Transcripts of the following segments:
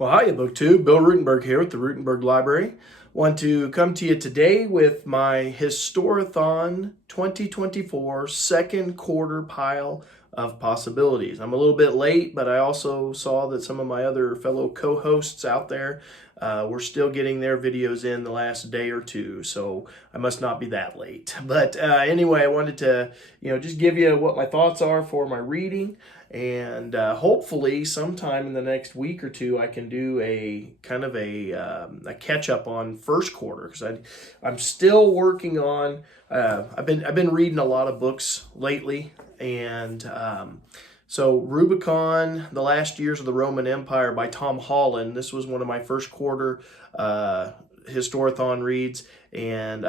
Well, hiya, BookTube. Bill Ruttenberg here with the Ruttenberg Library. Want to come to you today with my Historathon 2024 second quarter pile of possibilities. I'm a little bit late, but I also saw that some of my other fellow co-hosts out there were still getting their videos in the last day or two, so I must not be that late. But anyway, I wanted to just give you what my thoughts are for my reading. And hopefully sometime in the next week or two I can do a kind of a catch up on first quarter, because I'm still working on I've been reading a lot of books lately, and so Rubicon, The Last Years of the Roman Empire by Tom Holland. This was one of my first quarter Historathon reads, and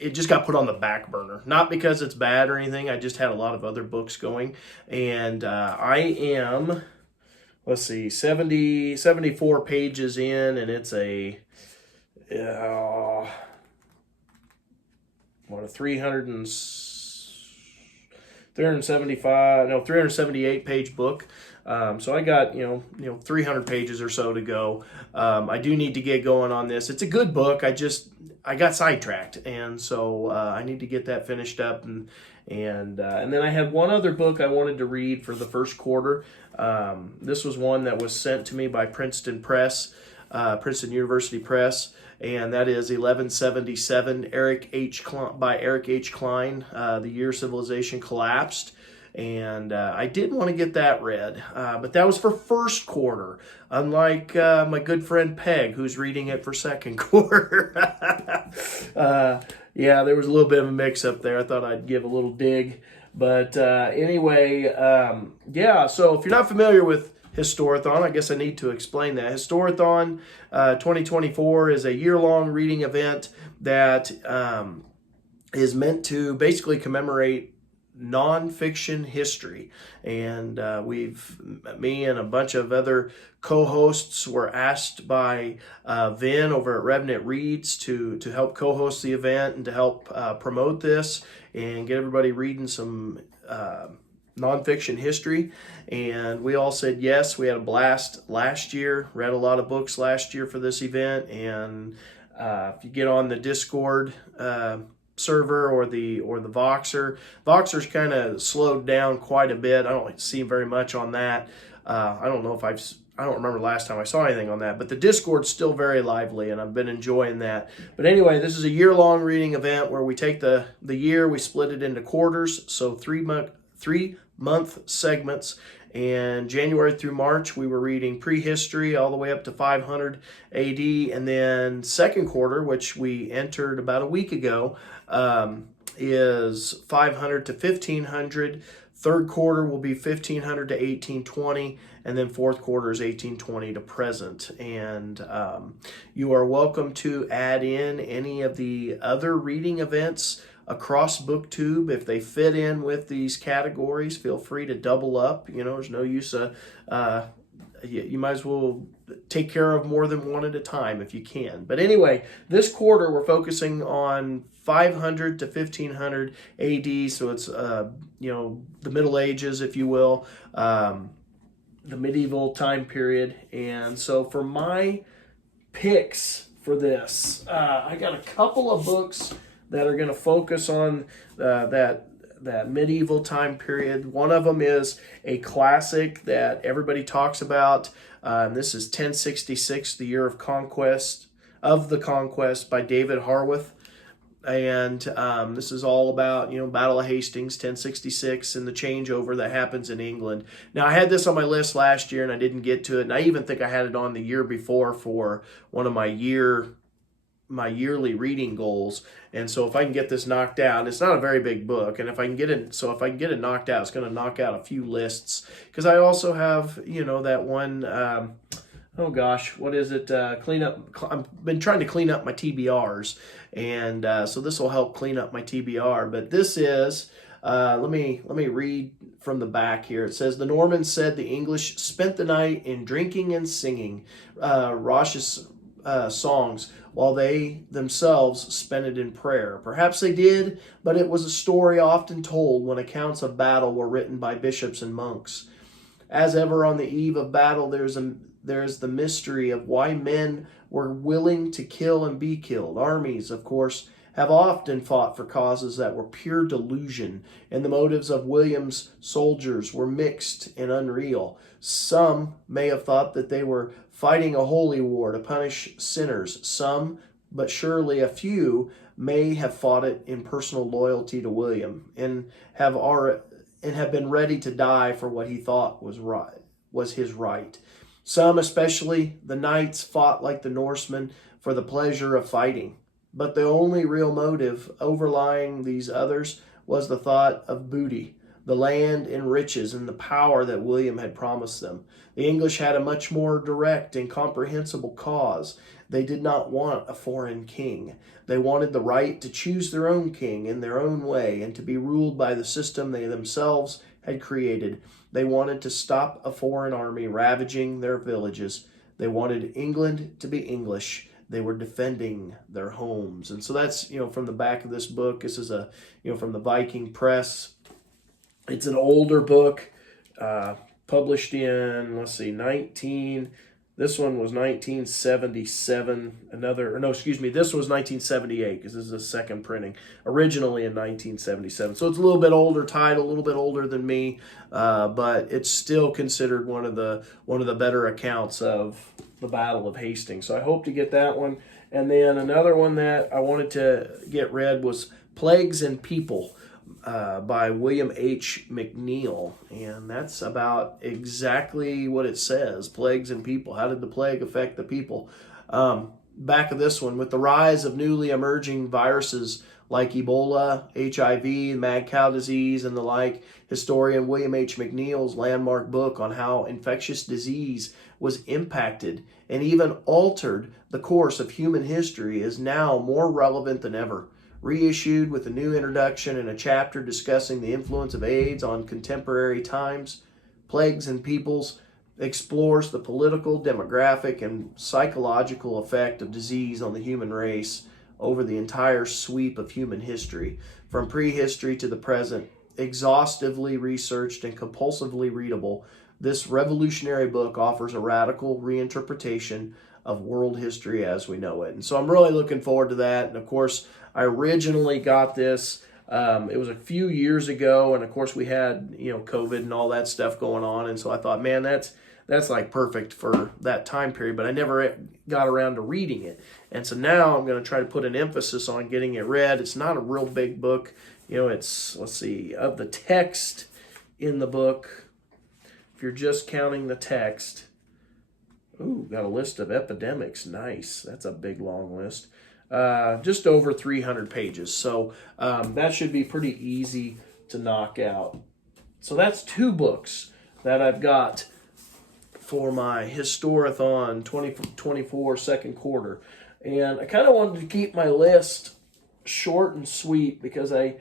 it just got put on the back burner. Not because it's bad or anything. I just had a lot of other books going. And I am, let's see, 74 pages in, and it's a 378 page book. So I got, 300 pages or so to go. I do need to get going on this. It's a good book. I got sidetracked, and so I need to get that finished up. And then I had one other book I wanted to read for the first quarter. This was one that was sent to me by Princeton University Press, and that is 1177 by Eric H. Klein, The Year Civilization Collapsed. And I did want to get that read, but that was for first quarter, unlike my good friend Peg, who's reading it for second quarter. Yeah, there was a little bit of a mix-up there. I thought I'd give a little dig. But anyway, yeah, so if you're not familiar with Historathon, I guess I need to explain that. Historathon 2024 is a year-long reading event that is meant to basically commemorate nonfiction history, and me and a bunch of other co-hosts were asked by Vin over at Revenant Reads to help co-host the event and to help promote this and get everybody reading some nonfiction history. And we all said yes. We had a blast last year, read a lot of books last year for this event, and if you get on the Discord server or the Voxer's kind of slowed down quite a bit. I don't see very much on that. I don't remember last time I saw anything on that, but the Discord's still very lively, and I've been enjoying that. But anyway, this is a year-long reading event where we take the year, we split it into quarters, so 3-month segments. And January through March, we were reading prehistory all the way up to 500 AD. And then second quarter, which we entered about a week ago, is 500 to 1500. Third quarter will be 1500 to 1820. And then fourth quarter is 1820 to present. And you are welcome to add in any of the other reading events across BookTube. If they fit in with these categories, feel free to double up. There's no use you might as well take care of more than one at a time if you can. But anyway, this quarter we're focusing on 500 to 1500 AD, so it's the Middle Ages, if you will, the medieval time period. And so for my picks for this, I got a couple of books that are going to focus on that medieval time period. One of them is a classic that everybody talks about. This is 1066, The Year of the Conquest by David Harworth. And this is all about, Battle of Hastings, 1066, and the changeover that happens in England. Now, I had this on my list last year, and I didn't get to it. And I even think I had it on the year before for one of my yearly reading goals. And so if I can get this knocked out, it's not a very big book, and if I can get it knocked out, it's going to knock out a few lists, because I also have that one oh gosh, what is it, I've been trying to clean up my TBRs, and so this will help clean up my TBR. But this is let me read from the back here. It says, the Normans said the English spent the night in drinking and singing raucous songs, while they themselves spent it in prayer. Perhaps they did, but it was a story often told when accounts of battle were written by bishops and monks. As ever on the eve of battle, there's the mystery of why men were willing to kill and be killed. Armies, of course, have often fought for causes that were pure delusion, and the motives of William's soldiers were mixed and unreal. Some may have thought that they were fighting a holy war to punish sinners. Some, but surely a few, may have fought it in personal loyalty to William and have been ready to die for what he thought was his right. Some, especially the knights, fought like the Norsemen for the pleasure of fighting. But the only real motive overlying these others was the thought of booty, the land and riches, and the power that William had promised them. The English had a much more direct and comprehensible cause. They did not want a foreign king. They wanted the right to choose their own king in their own way and to be ruled by the system they themselves had created. They wanted to stop a foreign army ravaging their villages. They wanted England to be English. They were defending their homes. And so that's, from the back of this book. This is from the Viking Press. It's an older book, published in, this one was 1977. This was 1978 because this is a second printing. Originally in 1977. So it's a little bit older title, a little bit older than me, but it's still considered one of the better accounts of the Battle of Hastings. So I hope to get that one. And then another one that I wanted to get read was Plagues and People by William H. McNeill. And that's about exactly what it says, plagues and people. How did the plague affect the people? Back of this one, with the rise of newly emerging viruses like Ebola, HIV, mad cow disease, and the like, historian William H. McNeill's landmark book on how infectious disease was impacted and even altered the course of human history is now more relevant than ever. Reissued with a new introduction and a chapter discussing the influence of AIDS on contemporary times, Plagues and Peoples explores the political, demographic, and psychological effect of disease on the human race over the entire sweep of human history, from prehistory to the present. Exhaustively researched and compulsively readable, this revolutionary book offers a radical reinterpretation of world history as we know it. And so I'm really looking forward to that. And of course, I originally got this, it was a few years ago, and of course we had, COVID and all that stuff going on. And so I thought, man, that's like perfect for that time period, but I never got around to reading it. And so now I'm going to try to put an emphasis on getting it read. It's not a real big book. It's, of the text in the book, if you're just counting the text, got a list of epidemics. Nice. That's a big, long list. Just over 300 pages. So that should be pretty easy to knock out. So that's two books that I've got for my Historathon 2024 second quarter. And I kind of wanted to keep my list short and sweet because I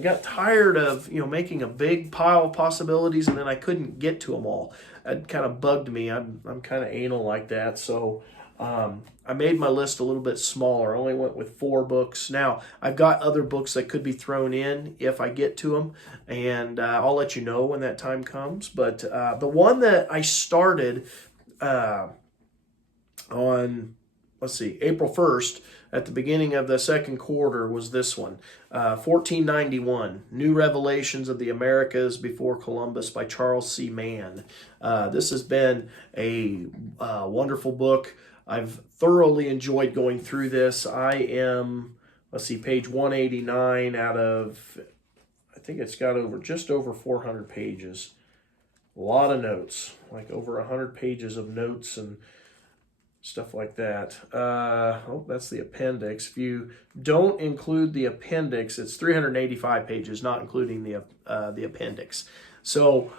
got tired of making a big pile of possibilities and then I couldn't get to them all. It kind of bugged me. I'm kind of anal like that. So I made my list a little bit smaller. I only went with 4 books. Now, I've got other books that could be thrown in if I get to them, and I'll let you know when that time comes. But the one that I started on, April 1st, at the beginning of the second quarter was this one, 1491, New Revelations of the Americas Before Columbus by Charles C. Mann. This has been a wonderful book. I've thoroughly enjoyed going through this. I am, page 189 out of, I think it's got just over 400 pages. A lot of notes, like over 100 pages of notes and stuff like that. That's the appendix. If you don't include the appendix, it's 385 pages, not including the appendix. So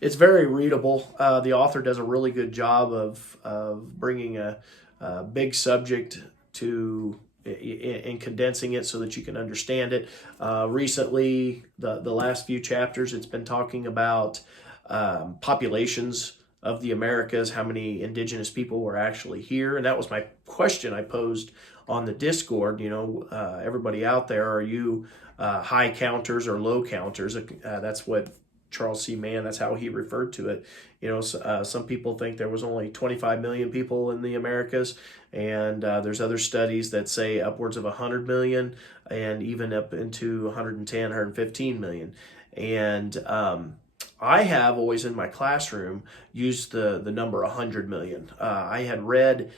it's very readable. The author does a really good job of bringing a big subject and condensing it so that you can understand it. Recently, the last few chapters, it's been talking about populations of the Americas, how many indigenous people were actually here. And that was my question I posed on the Discord. Everybody out there, are you high counters or low counters? That's what Charles C. Mann, that's how he referred to it. You know, some people think there was only 25 million people in the Americas, and there's other studies that say upwards of 100 million, and even up into 110, 115 million. And I have always in my classroom used the number 100 million. I had read,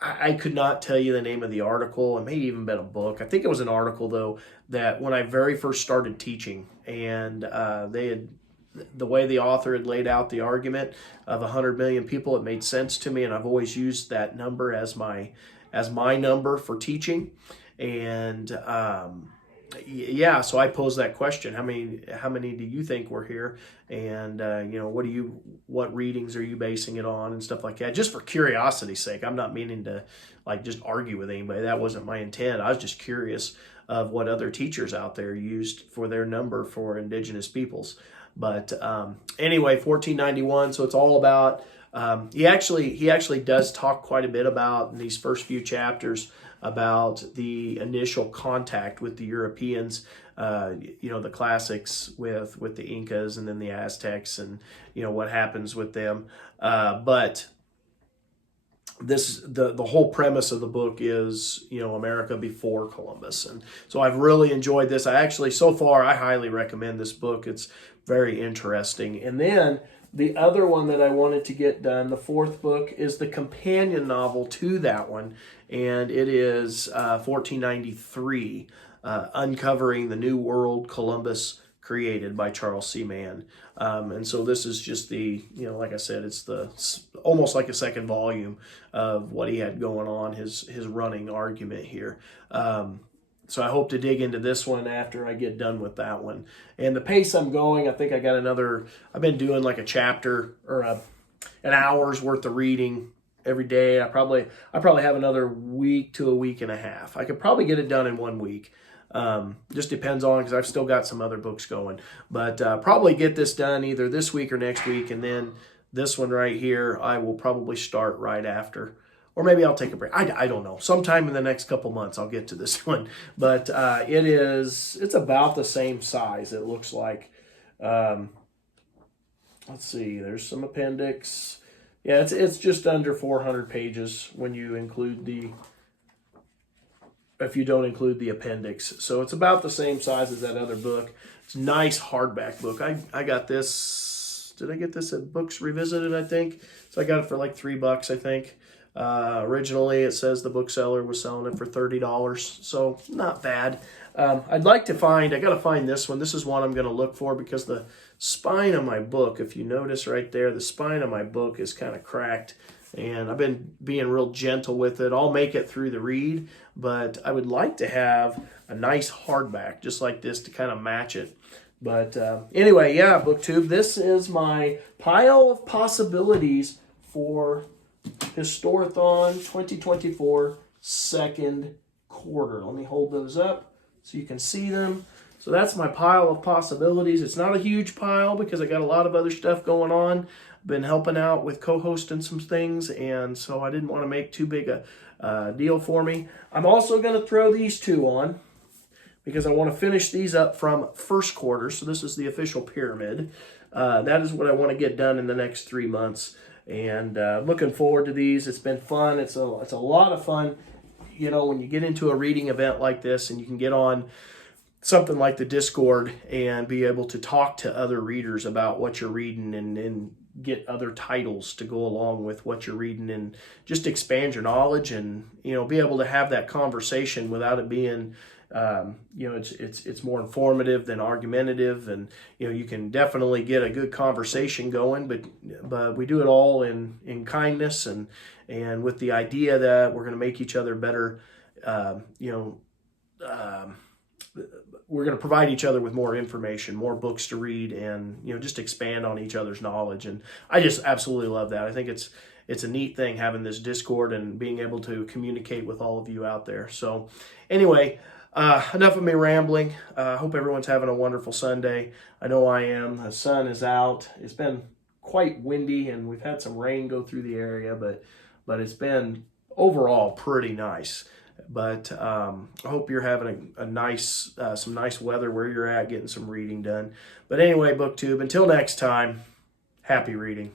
I could not tell you the name of the article. It may even been a book. I think it was an article, though, that when I very first started teaching, and the way the author had laid out the argument of 100 million people, it made sense to me, and I've always used that number as my number for teaching. And yeah, so I posed that question: how many do you think were here? And you know, what readings are you basing it on, and stuff like that, just for curiosity's sake. I'm not meaning to like just argue with anybody. That wasn't my intent. I was just curious of what other teachers out there used for their number for indigenous peoples. But anyway, 1491. So it's all about. He actually does talk quite a bit about in these first few chapters about the initial contact with the Europeans. You know, the classics with the Incas and then the Aztecs, and you know what happens with them. But the whole premise of the book is, you know, America before Columbus. And so I've really enjoyed this. So far I highly recommend this book. It's very interesting. And then the other one that I wanted to get done, the fourth book, is the companion novel to that one, and it is 1493, Uncovering the New World Columbus Created by Charles C. Mann. And so this is just the, you know, like I said, it's almost like a second volume of what he had going on, his running argument here. So I hope to dig into this one after I get done with that one. And the pace I'm going, I think I've been doing like a chapter or an hour's worth of reading every day. I probably have another week to a week and a half. I could probably get it done in 1 week. Just depends on, because I've still got some other books going. But probably get this done either this week or next week. And then this one right here, I will probably start right after. Or maybe I'll take a break. I don't know. Sometime in the next couple months, I'll get to this one. But it's about the same size, it looks like. Let's see. There's some appendix. Yeah, it's just under 400 pages when you include if you don't include the appendix. So it's about the same size as that other book. It's a nice hardback book. I got this. Did I get this at Books Revisited, I think? So I got it for like $3, I think. Originally, it says the bookseller was selling it for $30, so not bad. I gotta find this one. This is one I'm gonna look for because the spine of my book, if you notice right there, the spine of my book is kind of cracked, and I've been being real gentle with it. I'll make it through the read, but I would like to have a nice hardback just like this to kind of match it. But anyway, yeah, BookTube, this is my pile of possibilities for Historathon 2024 second quarter. Let me hold those up so you can see them. So that's my pile of possibilities. It's not a huge pile because I got a lot of other stuff going on. Been helping out with co-hosting some things, and so I didn't want to make too big a deal for me. I'm also going to throw these two on because I want to finish these up from first quarter. So this is the official pyramid. That is what I want to get done in the next 3 months. And looking forward to these. It's been fun. It's a lot of fun, you know, when you get into a reading event like this and you can get on something like the Discord and be able to talk to other readers about what you're reading and get other titles to go along with what you're reading and just expand your knowledge and, you know, be able to have that conversation without it being you know, it's more informative than argumentative, and you know, you can definitely get a good conversation going, but we do it all in kindness and with the idea that we're going to make each other better. You know, we're going to provide each other with more information, more books to read, and you know, just expand on each other's knowledge. And I just absolutely love that. I think it's a neat thing having this Discord and being able to communicate with all of you out there. So anyway, enough of me rambling. Hope everyone's having a wonderful Sunday. I know I am. The sun is out. It's been quite windy, and we've had some rain go through the area, but it's been overall pretty nice. But I hope you're having a nice, some nice weather where you're at, getting some reading done. But anyway, BookTube, until next time, happy reading.